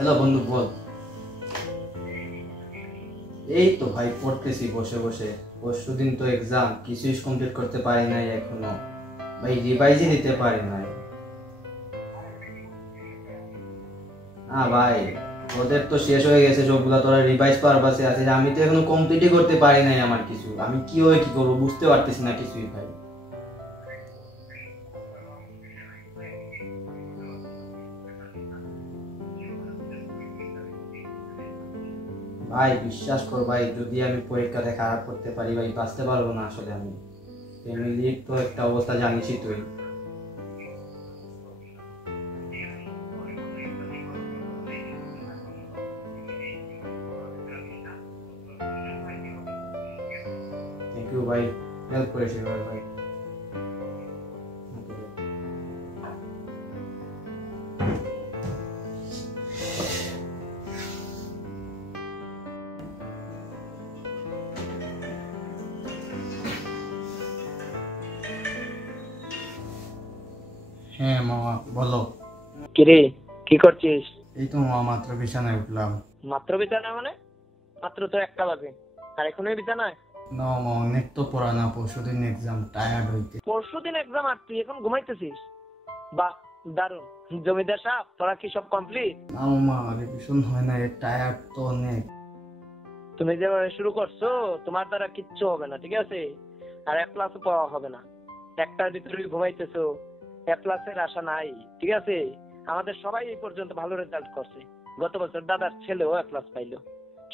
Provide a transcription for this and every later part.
Hello বন্ধু, বল। এই তো ভাই পড়তেছি বসে বসে। পরশুদিন তো এক্সাম, কিছুই কমপ্লিট করতে পারি নাই এখনো। ভাই রিভাইজই দিতে পারি নাই। ভাই ওদের তো শেষ হয়ে গেছে সবগুলা, তোরা রিভাইজ পারপাসে আছে, আমি তো এখনো কমপ্লিটই করতে পারি নাই আমার কিছু। আমি কি করবো বুঝতে পারতেছি না কিছুই ভাই। ভাই বিশ্বাস কর ভাই, যদি আমি পরীক্ষাতে খারাপ করতে পারি ভাই, বাঁচতে পারবো না আসলে আমি। ফ্যামিলির তো একটা অবস্থা জানিসই তুই। থ্যাংক ইউ ভাই, হেল্প করেছি ভাই। হ্যাঁ মামা বলো। কিরে, কি করছিস? এই তো মামা মাত্র বিছানায় উঠলাম। মাত্র বিছানা মানে? মাত্র তো একটা বাজে, আর এখনই বিছানায়? না মামা, অনেক তো পড়া না, পরশুদিন এক্সাম, টায়ার্ড হইতে। পরশুদিন এক্সাম আর তুই এখন ঘুমাইতেছিস? বাহ, দারুন। জমিদার সাহেব, তোরা কি সব কমপ্লিট? না মামা, রিভিশন হয় না, টায়ার্ড তো অনেক। তুমি যেভাবে শুরু করছো, তোমার দ্বারা কিচ্ছু হবে না, ঠিক আছে? আর এক ক্লাসও পড়া হবে না। একটার ভিতরে ঘুমাইতেছো, এক ক্লাসের আশা নাই, ঠিক আছে? আমাদের সবাই এই পর্যন্ত ভালো রেজাল্ট করছে। গত বছর দাদার ছেলেও এক ক্লাস পাইলো।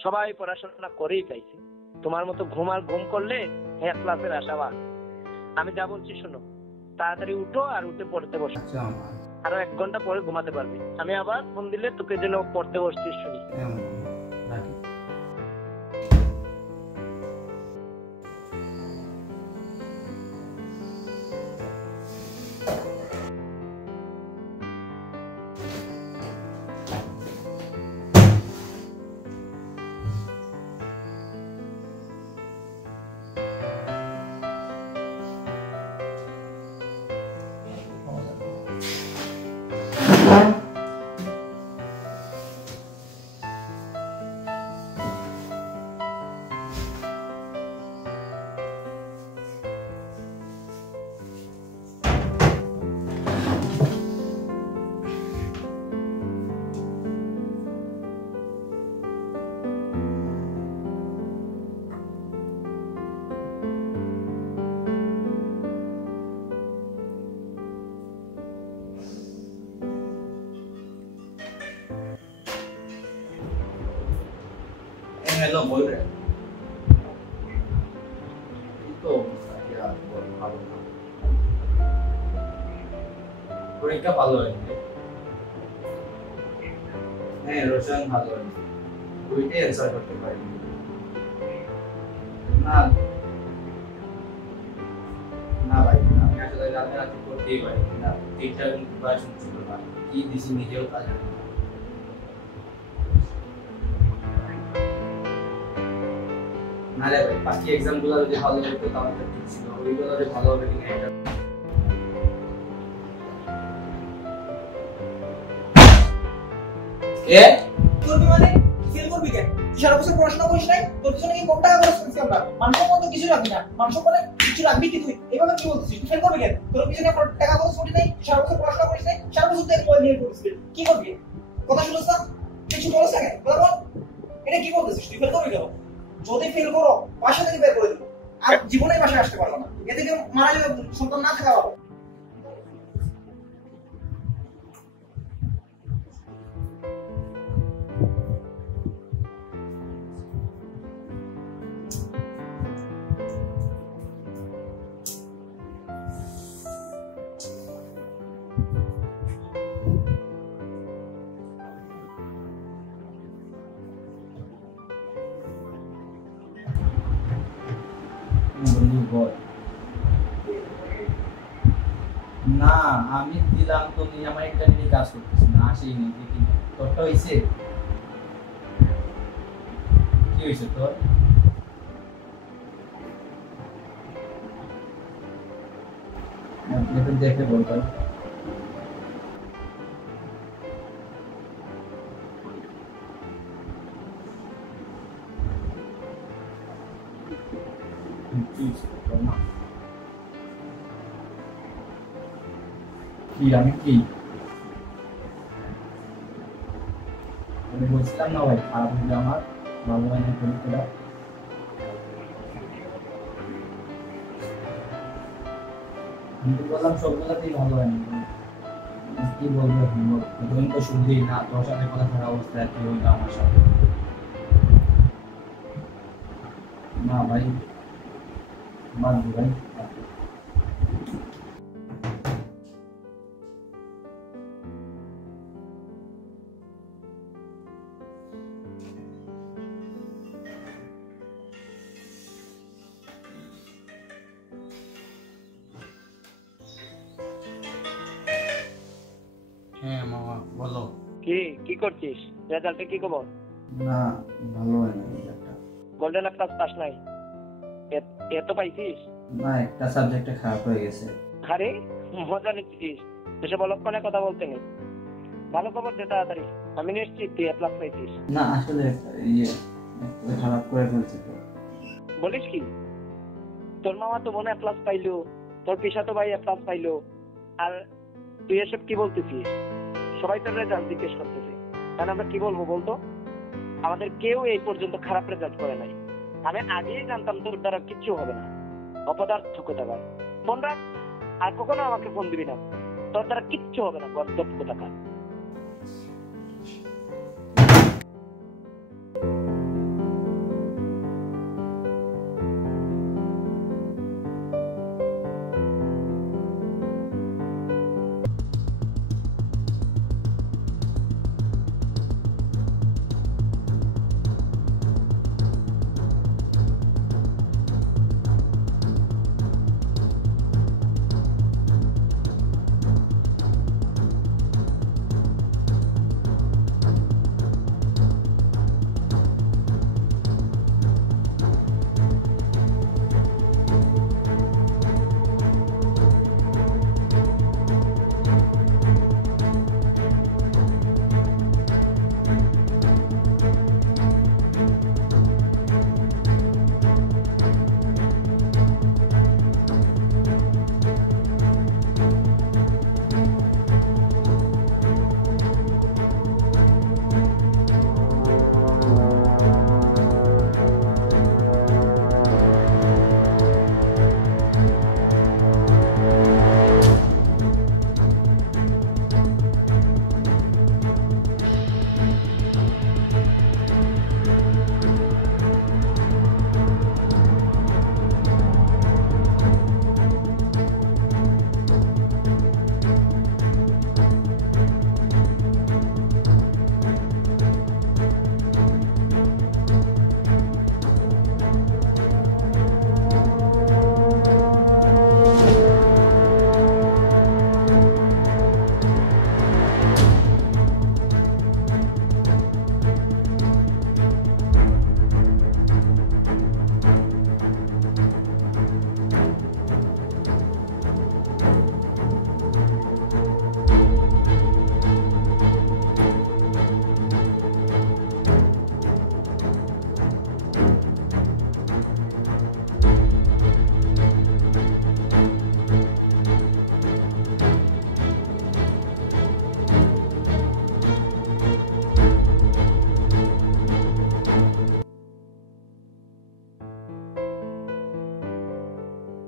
সবাই পড়াশোনা করেই পাইছে। তোমার মতো ঘুম করলে এক ক্লাসের আশাবাদ। আমি যা বলছি শোনো, তাড়াতাড়ি উঠো আর উঠে পড়তে বসো। আচ্ছা মামা। আরো 1 ঘন্টা পরে ঘুমাতে পারবে। আমি আবার ফোন দিলে তোকে যেন পড়তে বসছিস শুনি। হ্যাঁ মামা, রাখি। हेलो बोल रहे हैं। तो यार बहुत ভালো না। পরীক্ষা ভালো হয়েছে। হ্যাঁ রোশন ভালো হয়েছে, দুইটাই অ্যান্সার করতে পারি। না না ভাই, আমি আসলে রাতে রাতে পড়তেই পারি না, ঠিকঠাক প্রিপারেশন ছিল না, কি দিছি নিজেও তা জানি না। না রে ভাই, বাকি এক্সাম গুলো যদি ভালো হতো তাহলে তো ঠিক ছিল, ওইগুলো যদি ভালো হবে কিনা এটা। কে করবি মানে ফেল করবি কেন? সারা বছর পড়াশোনা করিস নাই? তোর পিছনে কি কম টাকা খরচ করছিস আমরা? মানুষের মতো কিছু রাখবি না, মানুষ মানে কিছু রাখবি কি তুই? এভাবে কি বলছিস? তুই ফেল করবি কেন? তোর পিছনে টাকা খরচ করিস নাই, সারা বছর পড়াশোনা করিস নাই, সারা বছর তুই মোবাইল নিয়ে পড়ছিস, কি করবি? কথা শুনছ না? কিছু বলছ না কেন? কথা বল। এটা কি বলছিস? তুই ফেল করবি কেন? যদি ফেল করো বাসা থেকে বের করে দেবো, আর জীবনে বাসায় আসতে পারবো না। এ থেকে মারা যাবে, সন্তান না থাকা ভালো। বন্ধু বল। না আমি দিলাম তো, তুই আমার একটা নিয়ে কাজ করতেছিস না, আসেই নি, দেখি না তোরটা হয়েছে। কি হয়েছে তোর? আপনি দেখে বলবেন। কি আমি কি আমি বলছিলাম না ভাই, খারাপ হলে আমার ভালো হয় না পরীক্ষাটা। আমি তো বললাম সবগুলোতেই ভালো হয় না, কি বলবো এখন বল, তুমি তো শুনলি না, তোর সাথে কথা থাকা অবস্থায় আর কি হইলো আমার সাথে। না ভাই, বাদ দে ভাই। হ্যাঁ মামা বলো। কি কি করছিস? রেজাল্টে কি খবর? না ভালো হয় না রেজাল্টটা। গোল্ডেন ক্লাস পাস নাই? এত পাইছিস? না একটা সাবজেক্টে খারাপ হয়ে গেছে। আরে মজা নিচ্ছিস? এসব অলক্ষণে কথা বলতে নেই। ভালো খবর দে তাড়াতাড়ি, আমি নিশ্চিত তুই এ প্লাস পাইছিস। না আসলে ইয়ে একটা খারাপ করে ফেলছে তো। বলিস কি? তোর মামা তো মনে প্লাস পাইলো, তোর পিসাতো ভাই প্লাস পাইলো, আর তুই এসব কি বলতেছিস? সবাই তোর রেজাল্ট জিজ্ঞেস করতেছে, তাহলে আমরা কি বলবো বলতো? আমাদের কেউ এই পর্যন্ত খারাপ রেজাল্ট করে নাই। আমি আগেই জানতাম তোর দ্বারা কিচ্ছু হবে না। অপদার্থ কোথাকার। ফোন রাখ, আর কখনো আমাকে ফোন দিবি না। তোর দ্বারা কিচ্ছু হবে না, গর্দভ কোথাকার।